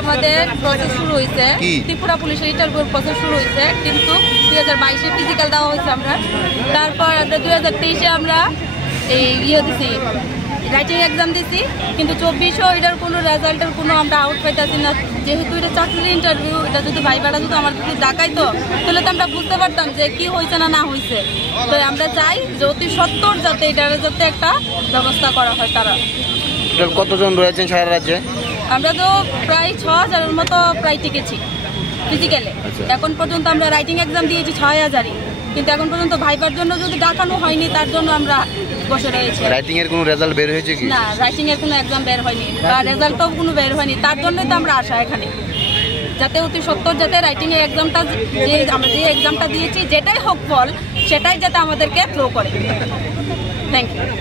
আমাদের প্রসেস শুরু হয়েছে, ত্রিপুরা পুলিশের ইন্টারভিউ প্রসেস শুরু হয়েছে, কিন্তু 2022-এ ফিজিক্যাল দেওয়া হয়েছে আমরা। তারপর 2023-এ আমরা দিছি রাইটিং এক্সাম দিছি, কিন্তু 24-ও এটার কোনো রেজাল্টের কোনো আমরা আউট পাইতেছি না। যেহেতু এটা চাকরির ইন্টারভিউ, এটা যদি ভাইবাটা যদি আমার কিছু দেখাইতো তাহলে তো আমরা বুঝতে পারতাম যে কি হয়েছে না না হয়েছে। তো আমরা চাই যে অতি সত্বর যাতে এটার যাতে একটা ব্যবস্থা করা হয়। তারা কতজন রয়েছেন সারা রাজ্যে? আমরা তো প্রায় 6000-এর মতো প্রায় টিকেছি ফিজিক্যালে। এখন পর্যন্ত আমরা রাইটিং এক্সাম দিয়েছি 6000-ই, কিন্তু এখন পর্যন্ত ভাইবার জন্য যদি ডাকানো হয়নি, তার জন্য আমরা বসে রয়েছি। রাইটিং এর কোনো রেজাল্ট বের হয়েছে কি? না, রাইটিং এর কোনো এক্সাম বের হয়নি বা রেজাল্টও কোনো বের হয়নি। তার জন্যই তো আমরা আসা এখানে, যাতে অতি সত্বর যাতে রাইটিং এর এক্সামটা আমরা যে এক্সামটা দিয়েছি যেটাই হোক ফল, সেটাই যাতে আমাদেরকে থ্রো করে। Thank you.